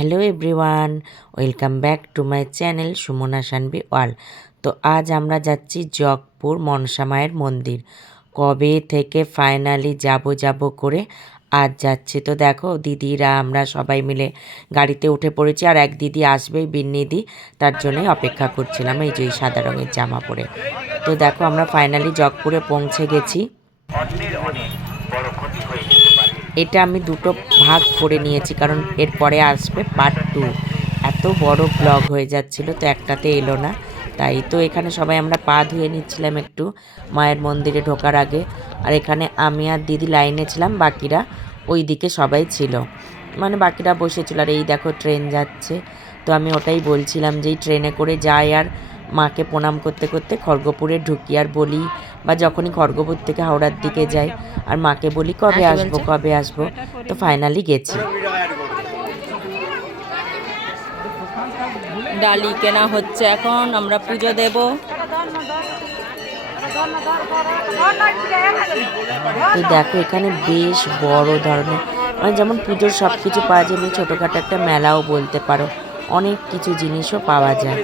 Hello everyone, welcome back to my channel Sumana Sanvi world. তো আজ আমরা যাচ্ছি জগপুর মনসা মায়ের মন্দির। কবে থেকে ফাইনালি যাব করে আজ যাচ্ছি। তো দেখো দিদিরা আমরা সবাই মিলে গাড়িতে উঠে পড়েছি, আর এক দিদি আসবেই বিন্নিদি, তার জন্যই অপেক্ষা করছিলাম। এই যে সাদা রঙের জামা পরে। তো দেখো আমরা ফাইনালি জগপুরে পৌঁছে গেছি। এটা আমি দুটো ভাগ করে নিয়েছি, কারণ এরপরে আসবে পার্ট 2। এত বড় ব্লগ হয়ে যাচ্ছিল, তো একটাতে এলো না। তাই তো এখানে সবাই আমরা পা ধুয়ে নিচ্ছিলাম একটু মায়ের মন্দিরে ঢোকার আগে। আর এখানে আমি আর দিদি লাইনে ছিলাম, বাকিরা ওই দিকে সবাই ছিল, মানে বাকিরা বসেছিল। আর এই দেখো ট্রেন যাচ্ছে। তো আমি ওটাই বলছিলাম যে এই ট্রেনে করে যাই আর মাকে প্রণাম করতে করতে খড়গপুরে ঢুকি, আর বলি বা যখনই খড়গপুর থেকে হাওড়ার দিকে যাই আর মাকে বলি কবে আসবো। তো ফাইনালি গেছি। ডালি কেনা হচ্ছে, এখন আমরা পুজো দেব। তো দেখো এখানে বেশ বড় ধরনের, মানে যেমন পুজোর সব কিছু পাওয়া যায়, ছোটোখাটো একটা মেলাও বলতে পারো, অনেক কিছু জিনিসও পাওয়া যায়।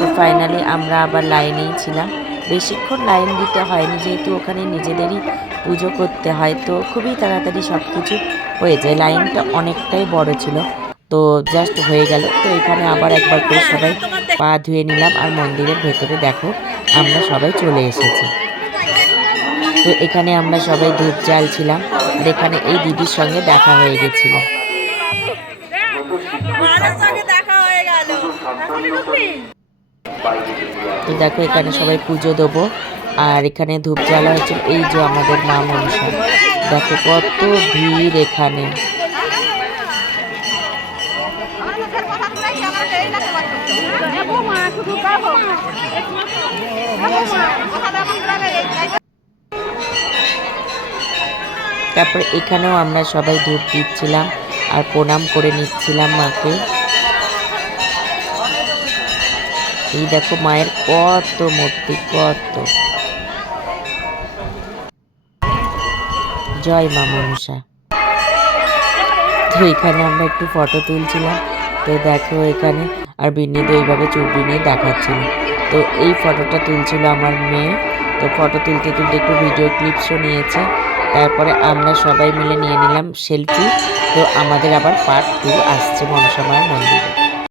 তো ফাইনালি আমরা আবার লাইনেই ছিলাম, বেশিক্ষণ লাইন দিতে হয়নি, যেহেতু ওখানে নিজেদেরই পুজো করতে হয়, তো খুবই তাড়াতাড়ি সব কিছু হয়ে যায়। লাইনটা অনেকটাই বড় ছিল, তো জাস্ট হয়ে গেল। তো এখানে আবার একবার করে সবাই পা ধুয়ে নিলাম, আর মন্দিরের ভেতরে দেখো আমরা সবাই চলে এসেছি। তো এখানে আমরা সবাই ধূপ জ্বালছিলাম, আর এখানে এই দিদির সঙ্গে দেখা হয়ে গেছিল। তো দেখো এখানে সবাই পুজো দেবো, আর এখানে ধূপ জ্বালা হচ্ছে। এই যে আমাদের মা মনসা, দেখো কত ভিড় এখানে। তারপরে এখানেও আমরা সবাই ধূপ দিচ্ছিলাম আর প্রণাম করে নিচ্ছিলাম মাকে। এই দেখো মায়ের কত মূর্তি, কত জয় মা মনসা। তো এখানে আমরা একটু ফটো তুলছিলাম। তো দেখো এখানে আর বিন্নিদি ওইভাবে চুপড়ি নিয়ে দেখাচ্ছিল। তো এই ফটোটা তুলছিল আমার মেয়ে। তো ফটো তুলতে তুলতে একটু ভিডিও ক্লিপসও নিয়েছে। তারপরে আমরা সবাই মিলে নিয়ে নিলাম সেলফি। তো আমাদের আবার পার্ট 2 আসছে মনসা মায়ের মন্দিরে।